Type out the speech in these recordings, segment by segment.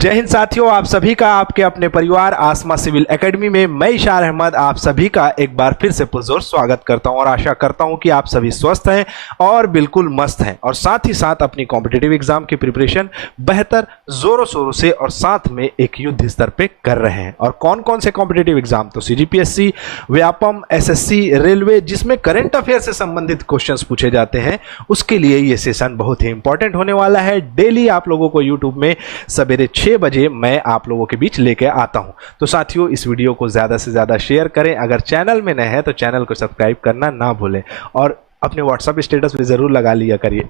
जय हिंद साथियों, आप सभी का आपके अपने परिवार आसमा सिविल एकेडमी में मैं इशार अहमद आप सभी का एक बार फिर से पुरजोर स्वागत करता हूं और आशा करता हूं कि आप सभी स्वस्थ हैं और बिल्कुल मस्त हैं और साथ ही साथ अपनी कॉम्पिटिटिव एग्जाम की प्रिपरेशन बेहतर जोरों शोरों से और साथ में एक युद्ध स्तर पे कर रहे हैं। और कौन कौन से कॉम्पिटिटिव एग्जाम? तो सीजीपीएससी, व्यापम, एसएससी, रेलवे, जिसमें करंट अफेयर से संबंधित क्वेश्चंस पूछे जाते हैं, उसके लिए ये सेशन बहुत ही इंपॉर्टेंट होने वाला है। डेली आप लोगों को यूट्यूब में सवेरे 6 बजे मैं आप लोगों के बीच लेके आता हूं। तो साथियों, इस वीडियो को ज्यादा से ज्यादा शेयर करें। अगर चैनल में नए हैं तो चैनल को सब्सक्राइब करना ना भूलें और अपने व्हाट्सएप स्टेटस पे जरूर लगा लिया करिए।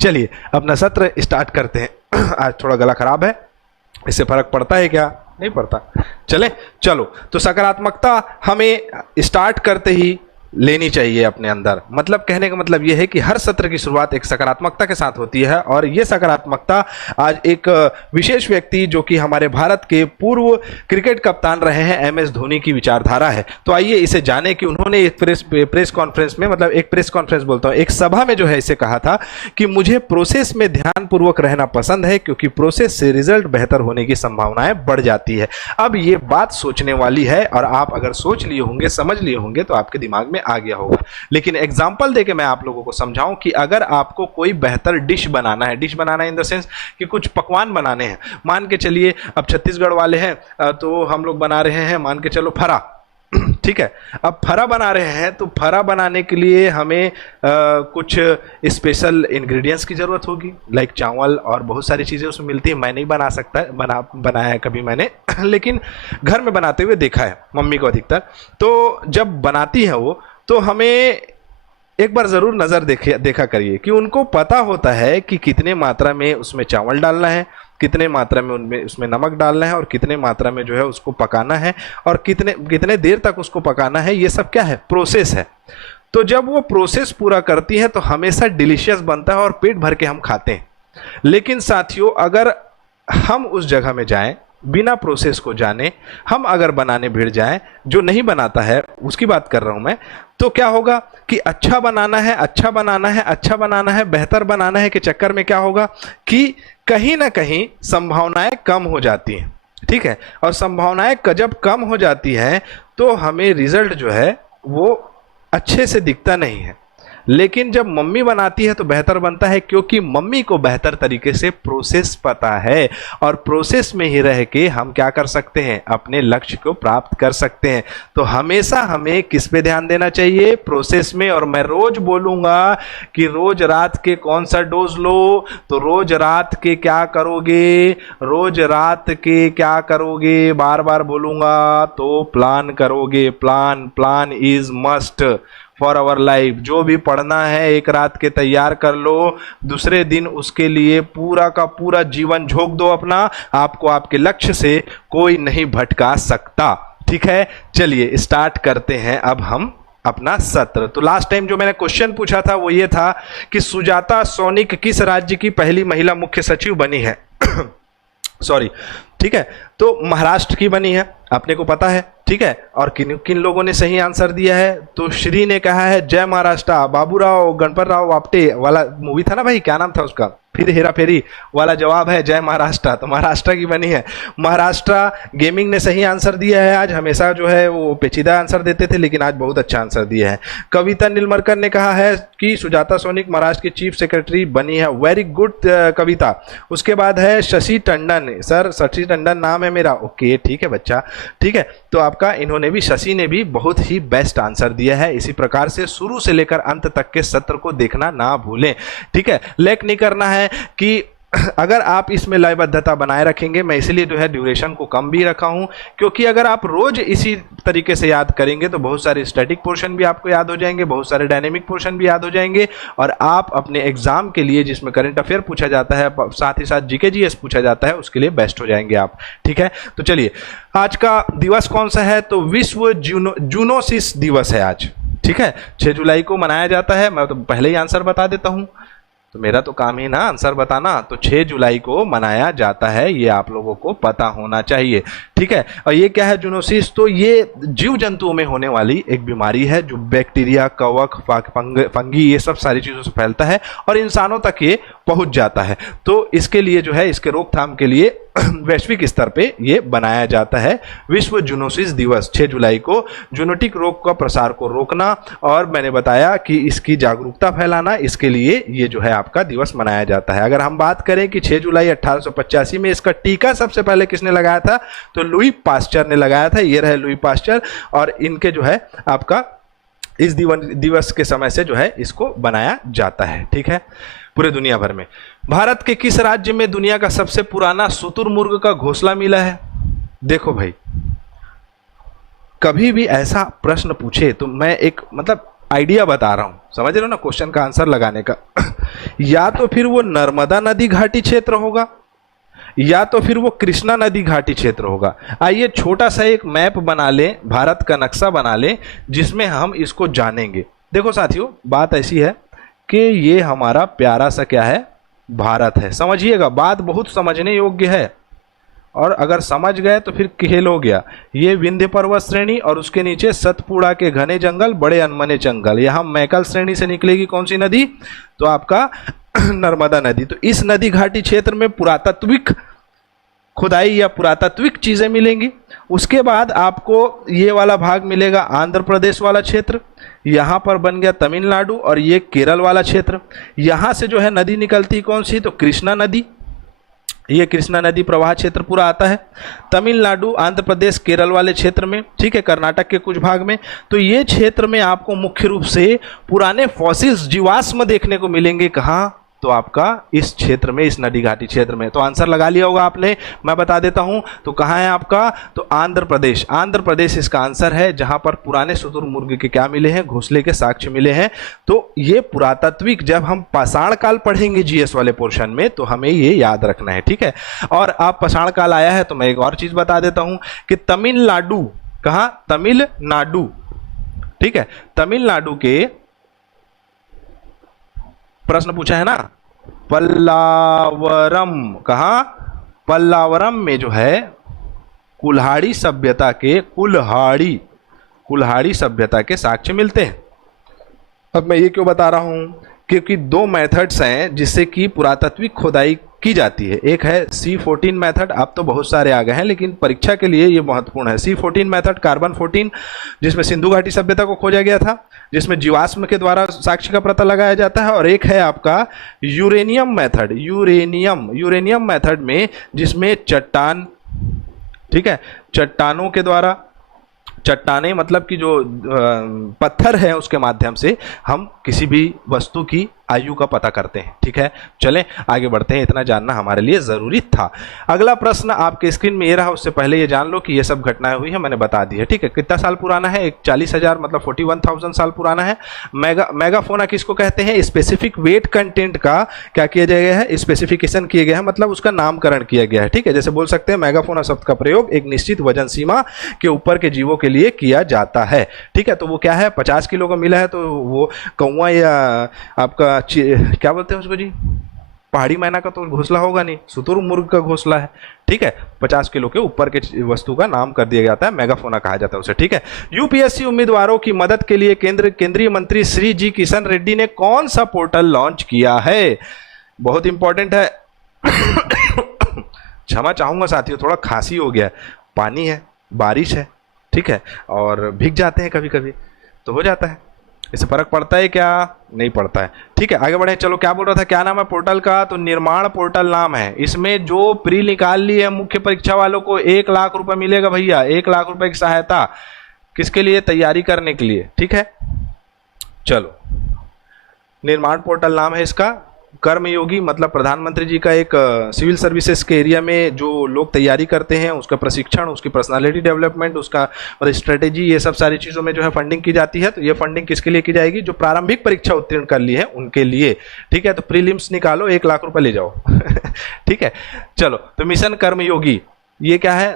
चलिए अपना सत्र स्टार्ट करते हैं। आज थोड़ा गला खराब है, इससे फर्क पड़ता है क्या? नहीं पड़ता। चलो तो सकारात्मकता हमें स्टार्ट करते ही लेनी चाहिए अपने अंदर। मतलब कहने का मतलब यह है कि हर सत्र की शुरुआत एक सकारात्मकता के साथ होती है और यह सकारात्मकता आज एक विशेष व्यक्ति जो कि हमारे भारत के पूर्व क्रिकेट कप्तान रहे हैं एमएस धोनी की विचारधारा है। तो आइए इसे जाने कि उन्होंने एक प्रेस कॉन्फ्रेंस में, मतलब एक प्रेस कॉन्फ्रेंस बोलता हूं, एक सभा में जो है इसे कहा था कि मुझे प्रोसेस में ध्यानपूर्वक रहना पसंद है क्योंकि प्रोसेस से रिजल्ट बेहतर होने की संभावनाएं बढ़ जाती है। अब ये बात सोचने वाली है और आप अगर सोच लिए होंगे, समझ लिए होंगे तो आपके दिमाग में आ गया होगा। लेकिन एग्जांपल देके मैं आप लोगों को समझाऊं कि अगर आपको कोई बेहतर डिश बनाना है, dish banana in the sense कि कुछ पकवान बनाने हैं। मान के चलिए अब छत्तीसगढ़ वाले हैं तो हम लोग बना रहे हैं, मान के चलो फरा। ठीक है, अब फरा बना रहे हैं तो फरा बनाने के लिए हमें कुछ स्पेशल इंग्रेडिएंट्स की जरूरत होगी, लाइक चावल और बहुत सारी चीजें उसमें मिलती है। मैं नहीं बना सकता, बनाया है कभी मैंने, लेकिन घर में बनाते हुए देखा है मम्मी को अधिकतर। तो जब बनाती है वो, तो हमें एक बार जरूर नजर देखा करिए कि उनको पता होता है कि कितने मात्रा में उसमें चावल डालना है, कितने मात्रा में उसमें नमक डालना है और कितने मात्रा में जो है उसको पकाना है और कितने देर तक उसको पकाना है। ये सब क्या है? प्रोसेस है। तो जब वो प्रोसेस पूरा करती है तो हमेशा डिलीशियस बनता है और पेट भर के हम खाते हैं। लेकिन साथियों, अगर हम उस जगह में जाएं, बिना प्रोसेस को जाने हम अगर बनाने भिड़ जाएं, जो नहीं बनाता है उसकी बात कर रहा हूं मैं, तो क्या होगा कि अच्छा बनाना है, अच्छा बनाना है, अच्छा बनाना है, बेहतर बनाना है के चक्कर में क्या होगा कि कहीं ना कहीं संभावनाएं कम हो जाती हैं। ठीक है, और संभावनाएं जब कम हो जाती हैं तो हमें रिजल्ट जो है वो अच्छे से दिखता नहीं है। लेकिन जब मम्मी बनाती है तो बेहतर बनता है क्योंकि मम्मी को बेहतर तरीके से प्रोसेस पता है और प्रोसेस में ही रह के हम क्या कर सकते हैं? अपने लक्ष्य को प्राप्त कर सकते हैं। तो हमेशा हमें किस पे ध्यान देना चाहिए? प्रोसेस में। और मैं रोज बोलूंगा कि रोज रात के कौन सा डोज लो, तो रोज रात के क्या करोगे, रोज रात के क्या करोगे, बार बार बोलूंगा, तो प्लान करोगे। Plan is must for our life. जो भी पढ़ना है एक रात के तैयार कर लो, दूसरे दिन उसके लिए पूरा का पूरा जीवन झोंक दो अपना, आपको आपके लक्ष्य से कोई नहीं भटका सकता। ठीक है, चलिए स्टार्ट करते हैं अब हम अपना सत्र। तो लास्ट टाइम जो मैंने क्वेश्चन पूछा था वो ये था कि सुजाता सैनिक किस राज्य की पहली महिला मुख्य सचिव बनी है? सॉरी, ठीक है, तो महाराष्ट्र की बनी है, अपने को पता है। ठीक है, और किन किन लोगों ने सही आंसर दिया है? तो श्री ने कहा है जय महाराष्ट्र। बाबूराव गणपत राव वापटे वाला मूवी था ना भाई, क्या नाम था उसका, फिर हेरा फेरी वाला जवाब है जय महाराष्ट्र। तो महाराष्ट्र की बनी है। महाराष्ट्र गेमिंग ने सही आंसर दिया है। आज हमेशा जो है वो पेचीदा आंसर देते थे, लेकिन आज बहुत अच्छा आंसर दिया है। कविता नीलमरकर ने कहा है कि सुजाता सैनिक महाराष्ट्र की चीफ सेक्रेटरी बनी है। वेरी गुड कविता। उसके बाद है शशि टंडन। सर शशि टंडन नाम है मेरा। ओके, ठीक है बच्चा, ठीक है। तो आपका इन्होंने भी, शशि ने भी बहुत ही बेस्ट आंसर दिया है। इसी प्रकार से शुरू से लेकर अंत तक के सत्र को देखना ना भूलें। ठीक है, लेक नहीं करना है कि अगर आप इसमें लयबद्धता बनाए रखेंगे, मैं इसलिए जो है ड्यूरेशन को कम भी रखा हूं क्योंकि अगर आप रोज इसी तरीके से याद करेंगे तो बहुत सारे स्टैटिक पोर्शन भी आपको याद हो जाएंगे, बहुत सारे डायनेमिक पोर्शन भी याद हो जाएंगे और आप अपने एग्जाम के लिए जिसमें करंट अफेयर पूछा जाता है, साथ ही साथ जीके जीएस पूछा जाता है, उसके लिए बेस्ट हो जाएंगे आप। ठीक है, तो चलिए आज का दिवस कौन सा है? तो विश्व जूनोसिस दिवस है आज। ठीक है, 6 जुलाई को मनाया जाता है। मैं तो पहले ही आंसर बता देता हूं, तो मेरा तो काम ही ना आंसर बताना। तो 6 जुलाई को मनाया जाता है, ये आप लोगों को पता होना चाहिए। ठीक है, और ये क्या है जूनोसिस? तो ये जीव जंतुओं में होने वाली एक बीमारी है जो बैक्टीरिया, कवक, फंगी, ये सब सारी चीजों से फैलता है और इंसानों तक ये पहुंच जाता है। तो इसके लिए जो है, इसके रोकथाम के लिए वैश्विक स्तर पे ये बनाया जाता है विश्व जूनोसिस दिवस। 6 जुलाई को जूनोटिक रोग का प्रसार को रोकना और मैंने बताया कि इसकी जागरूकता फैलाना, इसके लिए ये जो है आपका दिवस मनाया जाता है। अगर हम बात करें कि 6 जुलाई 1885 में इसका टीका सबसे पहले किसने लगाया था, तो लुई पास्चर ने लगाया था। ये रहे लुई पास्चर, और इनके जो है आपका इस दिवस के समय से जो है इसको बनाया जाता है। ठीक है, पूरे दुनिया भर में। भारत के किस राज्य में दुनिया का सबसे पुराना शुतुरमुर्ग का घोंसला मिला है? देखो भाई, कभी भी ऐसा प्रश्न पूछे तो मैं एक मतलब आइडिया बता रहा हूं, समझ रहे हो ना, क्वेश्चन का आंसर लगाने का या तो फिर वो नर्मदा नदी घाटी क्षेत्र होगा, या तो फिर वो कृष्णा नदी घाटी क्षेत्र होगा। आइए छोटा सा एक मैप बना लें, भारत का नक्शा बना लें, जिसमें हम इसको जानेंगे। देखो साथियों, बात ऐसी है कि ये हमारा प्यारा सा क्या है, भारत है। समझिएगा, बात बहुत समझने योग्य है, और अगर समझ गए तो फिर खेल हो गया। ये विंध्य पर्वत श्रेणी और उसके नीचे सतपुड़ा के घने जंगल, बड़े अनमने जंगल। यहाँ मैकल श्रेणी से निकलेगी कौन सी नदी, तो आपका नर्मदा नदी। तो इस नदी घाटी क्षेत्र में पुरातात्विक खुदाई या पुरातात्विक चीजें मिलेंगी। उसके बाद आपको ये वाला भाग मिलेगा आंध्र प्रदेश वाला क्षेत्र, यहाँ पर बन गया तमिलनाडु, और ये केरल वाला क्षेत्र। यहाँ से जो है नदी निकलती कौन सी, तो कृष्णा नदी। ये कृष्णा नदी प्रवाह क्षेत्र पूरा आता है तमिलनाडु, आंध्र प्रदेश, केरल वाले क्षेत्र में। ठीक है, कर्नाटक के कुछ भाग में। तो ये क्षेत्र में आपको मुख्य रूप से पुराने फॉसिल्स, जीवाश्म देखने को मिलेंगे। कहाँ, तो आपका इस क्षेत्र में, इस नदी घाटी क्षेत्र में। तो आंसर लगा लिया होगा आपने, मैं बता देता हूं। तो कहाँ है आपका, तो आंध्र प्रदेश। आंध्र प्रदेश इसका आंसर है, जहां पर पुराने शुतुरमुर्ग के क्या मिले हैं, घोंसले के साक्ष्य मिले हैं। तो ये पुरातात्विक, जब हम पाषाण काल पढ़ेंगे जीएस वाले पोर्शन में, तो हमें ये याद रखना है। ठीक है, और आप पाषाण काल आया है तो मैं एक और चीज बता देता हूं कि तमिलनाडु, कहाँ, तमिलनाडु। ठीक है, तमिलनाडु के प्रश्न पूछा है ना, पल्लावरम, कहाँ, पल्लावरम में जो है कुल्हाड़ी सभ्यता के, कुल्हाड़ी सभ्यता के साक्ष्य मिलते हैं। अब मैं ये क्यों बता रहा हूं, क्योंकि 2 मेथड्स हैं जिससे कि पुरातात्विक खुदाई की जाती है। एक है C14 मेथड, अब तो बहुत सारे आ गए हैं लेकिन परीक्षा के लिए ये महत्वपूर्ण है। C14 मेथड, कार्बन 14, जिसमें सिंधु घाटी सभ्यता को खोजा गया था, जिसमें जीवाश्म के द्वारा साक्ष्य का पता लगाया जाता है। और एक है आपका यूरेनियम मेथड, यूरेनियम मेथड में जिसमें चट्टान, ठीक है, चट्टानों के द्वारा, चट्टाने मतलब कि जो पत्थर है उसके माध्यम से हम किसी भी वस्तु की आयु का पता करते हैं। ठीक है, चलें आगे बढ़ते हैं, इतना जानना हमारे लिए जरूरी था। अगला प्रश्न आपके स्क्रीन में ये रहा, उससे पहले ये जान लो कि ये सब घटनाएं हुई है, मैंने बता दी है। ठीक है, कितना साल पुराना है, 40,000 मतलब 41,000 साल पुराना है। मेगाफोना किसको कहते हैं, स्पेसिफिक वेट कंटेंट का क्या किया गया है, स्पेसिफिकेशन किया गया है, मतलब उसका नामकरण किया गया है। ठीक है, जैसे बोल सकते हैं मेगाफोना शब्द का प्रयोग एक निश्चित वजन सीमा के ऊपर के जीवों के लिए किया जाता है। ठीक है, तो वो क्या है, 50 किलो का मिला है तो वो कौवा या आपका क्या बोलते हैं उसको जी, पहाड़ी मैना का तो घोंसला होगा नहीं, शुतुरमुर्ग का घोंसला है। ठीक है, 50 किलो के ऊपर के वस्तु का नाम कर दिया जाता है, मेगाफोना कहा जाता है उसे। ठीक है, यूपीएससी उम्मीदवारों की मदद के लिए केंद्रीय मंत्री श्री जी किशन रेड्डी ने कौन सा पोर्टल लॉन्च किया है, बहुत इंपॉर्टेंट है। क्षमा चाहूंगा साथियों, थोड़ा खांसी हो गया, पानी है, बारिश है, ठीक है, और भीग जाते हैं कभी कभी तो हो जाता है। इससे फर्क पड़ता है क्या, नहीं पड़ता है। ठीक है, आगे बढ़े। चलो, क्या बोल रहा था, क्या नाम है पोर्टल का, तो निर्माण पोर्टल नाम है। इसमें जो प्री निकाल ली है मुख्य परीक्षा वालों को 1 लाख रुपए मिलेगा भैया, 1 लाख रुपए की सहायता, किसके लिए, तैयारी करने के लिए। ठीक है, चलो, निर्माण पोर्टल नाम है इसका। कर्मयोगी मतलब प्रधानमंत्री जी का एक सिविल सर्विसेज के एरिया में जो लोग तैयारी करते हैं उसका प्रशिक्षण, उसकी पर्सनालिटी डेवलपमेंट, उसका और स्ट्रेटेजी, ये सब सारी चीज़ों में जो है फंडिंग की जाती है। तो ये फंडिंग किसके लिए की जाएगी, जो प्रारंभिक परीक्षा उत्तीर्ण कर ली है उनके लिए। ठीक है, तो प्रीलिम्स निकालो, 1 लाख रुपए ले जाओ। ठीक है, चलो, तो मिशन कर्मयोगी ये क्या है,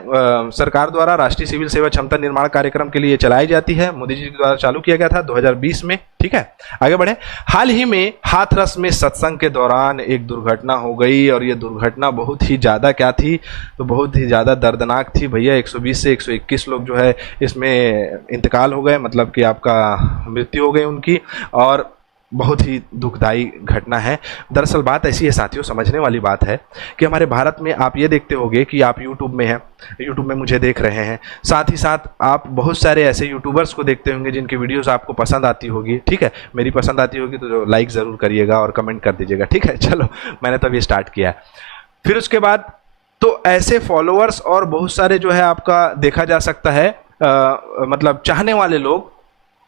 सरकार द्वारा राष्ट्रीय सिविल सेवा क्षमता निर्माण कार्यक्रम के लिए चलाई जाती है, मोदी जी द्वारा चालू किया गया था 2020 में। ठीक है, आगे बढ़े। हाल ही में हाथरस में सत्संग के दौरान एक दुर्घटना हो गई, और ये दुर्घटना बहुत ही ज़्यादा क्या थी, तो बहुत ही ज़्यादा दर्दनाक थी भैया। 120 से 121 लोग जो है इसमें इंतकाल हो गए, मतलब कि आपका मृत्यु हो गई उनकी। और बहुत ही दुखदाई घटना है। दरअसल बात ऐसी है साथियों, समझने वाली बात है कि हमारे भारत में आप ये देखते होंगे कि आप यूट्यूब में हैं, यूट्यूब में मुझे देख रहे हैं, साथ ही साथ आप बहुत सारे ऐसे यूट्यूबर्स को देखते होंगे जिनकी वीडियोस आपको पसंद आती होगी, ठीक है, मेरी पसंद आती होगी तो लाइक ज़रूर करिएगा और कमेंट कर दीजिएगा, ठीक है। चलो, मैंने तो अभी स्टार्ट किया है। फिर उसके बाद तो ऐसे फॉलोअर्स और बहुत सारे जो है आपका देखा जा सकता है मतलब चाहने वाले लोग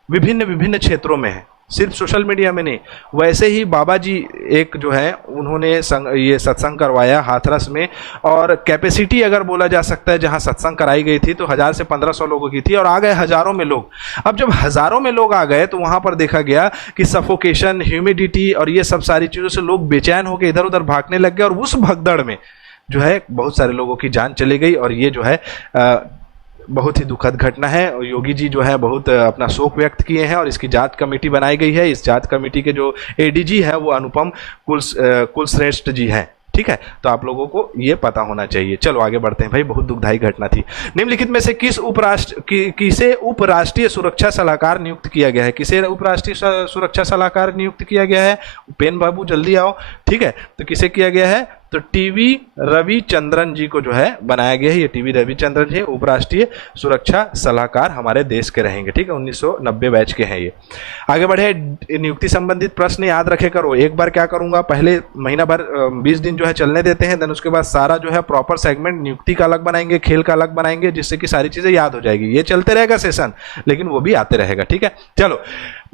विभिन्न विभिन्न क्षेत्रों में हैं, सिर्फ सोशल मीडिया में नहीं। वैसे ही बाबा जी एक जो है उन्होंने ये सत्संग करवाया हाथरस में, और कैपेसिटी अगर बोला जा सकता है जहां सत्संग कराई गई थी तो 1000 से 1500 लोगों की थी, और आ गए हज़ारों में लोग। अब जब हज़ारों में लोग आ गए तो वहां पर देखा गया कि सफोकेशन, ह्यूमिडिटी और ये सब सारी चीज़ों से लोग बेचैन होकर इधर उधर भागने लग गए, और उस भगदड़ में जो है बहुत सारे लोगों की जान चली गई। और ये जो है बहुत ही दुखद घटना है। योगी जी जो है बहुत अपना शोक व्यक्त किए हैं और इसकी जांच कमेटी बनाई गई है। इस जांच कमेटी के जो एडीजी है वो अनुपम कुलश्रेष्ठ जी हैं, ठीक है। तो आप लोगों को ये पता होना चाहिए। चलो आगे बढ़ते हैं भाई, बहुत दुखदाई घटना थी। निम्नलिखित में से किसे उपराष्ट्रीय सुरक्षा सलाहकार नियुक्त किया गया है? किसे उपराष्ट्रीय सुरक्षा सलाहकार नियुक्त किया गया है? उपेन बाबू जल्दी आओ, ठीक है। तो किसे किया गया है? तो टीवी रविचंद्रन जी को जो है बनाया गया है। ये टीवी रविचंद्रन जी उपराष्ट्रीय सुरक्षा सलाहकार हमारे देश के रहेंगे, ठीक है। 1990 बैच के हैं ये। आगे बढ़े, नियुक्ति संबंधित प्रश्न याद रखे करो। एक बार क्या करूंगा, पहले महीना भर 20 दिन जो है चलने देते हैं, देन उसके बाद सारा जो है प्रॉपर सेगमेंट नियुक्ति का अलग बनाएंगे, खेल का अलग बनाएंगे, जिससे कि सारी चीजें याद हो जाएगी। ये चलते रहेगा सेशन, लेकिन वो भी आते रहेगा, ठीक है। चलो,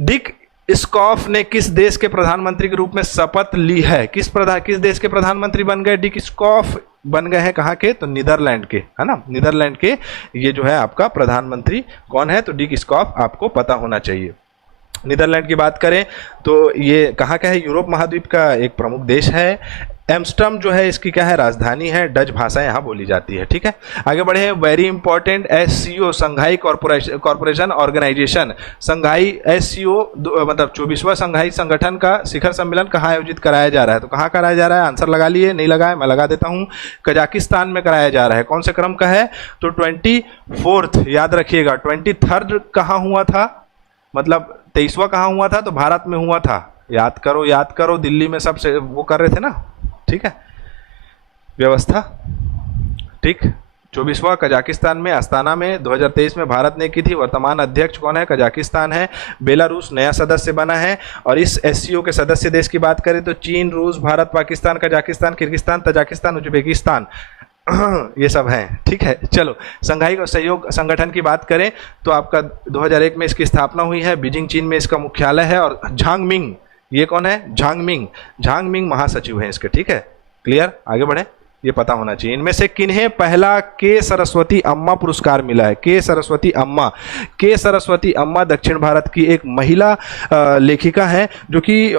डिक स्कॉफ ने किस देश के प्रधानमंत्री के रूप में शपथ ली है? किस देश के प्रधानमंत्री बन गए? डिक स्कॉफ बन गए हैं कहाँ के? तो नीदरलैंड के, है ना, नीदरलैंड के ये जो है आपका प्रधानमंत्री कौन है? तो डिक स्कॉफ आपको पता होना चाहिए। नीदरलैंड की बात करें तो ये कहाँ का है? यूरोप महाद्वीप का एक प्रमुख देश है। एम्स्टर्डम जो है इसकी क्या है? राजधानी है। डच भाषा यहाँ बोली जाती है, ठीक है। आगे बढ़े, very important SCO Shanghai corporation organisation, Shanghai SCO मतलब 24वां संघाई संगठन का शिखर सम्मेलन कहाँ आयोजित कराया जा रहा है? तो कहाँ कराया जा रहा है? आंसर लगा लिए? नहीं लगाए, मैं लगा देता हूँ। कजाकिस्तान में कराया जा रहा है। कौन से क्रम का है? तो 24th, याद रखिएगा। 23rd कहाँ हुआ था? मतलब 23वां कहाँ हुआ था? तो भारत में हुआ था। याद करो, याद करो, दिल्ली में सबसे वो कर रहे थे ना, ठीक है, व्यवस्था, ठीक। 24वां कजाकिस्तान में अस्ताना में 2023 में भारत ने की थी। वर्तमान अध्यक्ष कौन है? कजाकिस्तान है। बेलारूस नया सदस्य बना है। और इस SCO के सदस्य देश की बात करें तो चीन, रूस, Bharat, Pakistan, Kazakhstan, Kyrgyzstan, Tajikistan, Uzbekistan ये सब हैं, ठीक है। चलो, संघाई और सहयोग संगठन की बात करें तो आपका 2001 में इसकी स्थापना हुई है। बीजिंग चीन में इसका मुख्यालय है। और झांगमिंग, ये कौन है? झांगमिंग महासचिव हैं इसके, ठीक है। क्लियर? आगे बढ़े, ये पता होना चाहिए। इनमें से किन्हें पहला के सरस्वती अम्मा पुरस्कार मिला है? के सरस्वती अम्मा दक्षिण भारत की एक महिला लेखिका है जो कि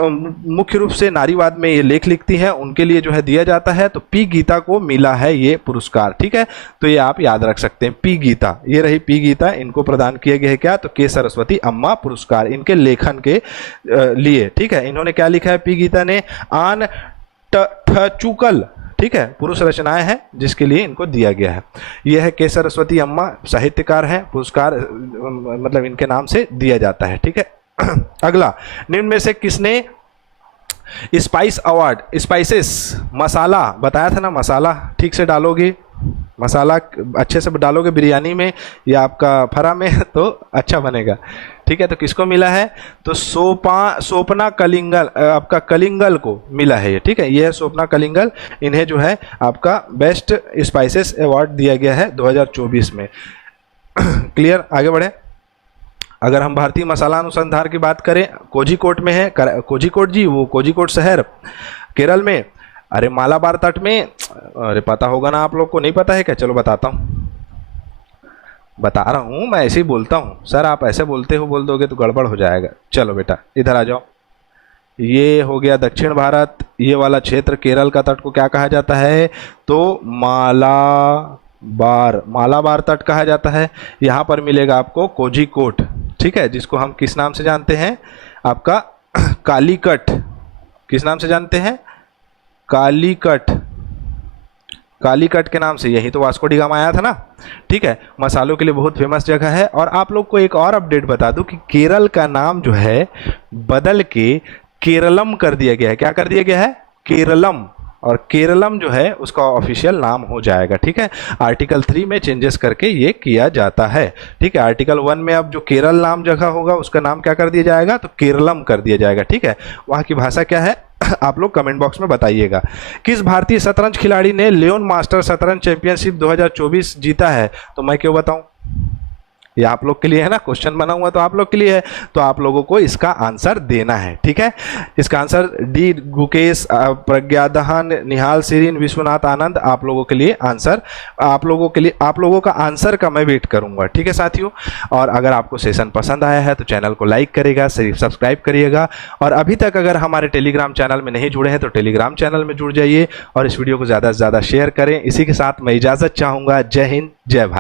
मुख्य रूप से नारीवाद में ये लेख लिखती हैं, उनके लिए जो है दिया जाता है। तो पी गीता को मिला है ये पुरस्कार, ठीक है। तो ये आप याद रख सकते हैं, पी गीता, ये रही पी गीता, इनको प्रदान किया गया है क्या? तो के सरस्वती अम्मा पुरस्कार इनके लेखन के लिए, ठीक है। इन्होंने क्या लिखा है पी गीता ने? आन ठचुकल, ठीक है, पुरुष रचनाएं हैं जिसके लिए इनको दिया गया है। यह है के सरस्वती अम्मा, साहित्यकार हैं, पुरस्कार मतलब इनके नाम से दिया जाता है, ठीक है। अगला, निम्न में से किसने स्पाइस अवार्ड, स्पाइसेस मसाला बताया था ना, मसाला ठीक से डालोगे, मसाला अच्छे से डालोगे बिरयानी में या आपका फरा में तो अच्छा बनेगा, ठीक है। तो किसको मिला है? तो सोपना कलिंगल, आपका कलिंगल को मिला है ये, ठीक है। ये है सोपना कलिंगल, इन्हें जो है आपका बेस्ट स्पाइसेस अवार्ड दिया गया है 2024 में। क्लियर? आगे बढ़े। अगर हम भारतीय मसाला अनुसंधान की बात करें, कोझिकोड में है, कोझिकोड जी, वो कोझिकोड शहर केरल में, अरे मालाबार तट में, अरे पता होगा ना आप लोग को, नहीं पता है क्या? चलो बताता हूँ, बता रहा हूँ, मैं ऐसे ही बोलता हूँ सर, आप ऐसे बोलते हो, बोल दोगे तो गड़बड़ हो जाएगा। चलो बेटा इधर आ जाओ। ये हो गया दक्षिण भारत, ये वाला क्षेत्र केरल का तट को क्या कहा जाता है? तो मालाबार तट कहा जाता है। यहाँ पर मिलेगा आपको कोझिकोड, ठीक है, जिसको हम किस नाम से जानते हैं? आपका कालीकट। किस नाम से जानते हैं? कालीकट, कालीकट के नाम से, यही तो वास्को डी गामा आया था ना। ठीक है, मसालों के लिए बहुत फेमस जगह है। और आप लोग को एक और अपडेट बता दूं कि केरल का नाम जो है बदल के केरलम कर दिया गया है। क्या कर दिया गया है? केरलम। और केरलम जो है उसका ऑफिशियल नाम हो जाएगा। ठीक है, आर्टिकल 3 में चेंजेस करके ये किया जाता है। ठीक है, आर्टिकल 1 में अब जो केरल नाम जगह होगा उसका नाम क्या कर दिया जाएगा? तो केरलम कर दिया जाएगा। ठीक है, वहाँ की भाषा क्या है आप लोग कमेंट बॉक्स में बताइएगा। किस भारतीय शतरंज खिलाड़ी ने लियोन मास्टर शतरंज चैंपियनशिप 2024 जीता है? तो मैं क्यों बताऊं, ये आप लोग के लिए है ना, क्वेश्चन बना हुआ तो आप लोग के लिए है, तो आप लोगों को इसका आंसर देना है। ठीक है, इसका आंसर डी गुकेश, प्रज्ञा दहन, निहाल सीरीन, विश्वनाथ आनंद। आप लोगों के लिए आंसर, आप लोगों का आंसर का मैं वेट करूंगा। ठीक है साथियों, और अगर आपको सेशन पसंद आया है तो चैनल को लाइक करेगा, सब्सक्राइब करिएगा। और अभी तक अगर हमारे टेलीग्राम चैनल में नहीं जुड़े हैं तो टेलीग्राम चैनल में जुड़ जाइए और इस वीडियो को ज़्यादा से ज़्यादा शेयर करें। इसी के साथ मैं इजाज़त चाहूँगा। जय हिंद, जय भारत।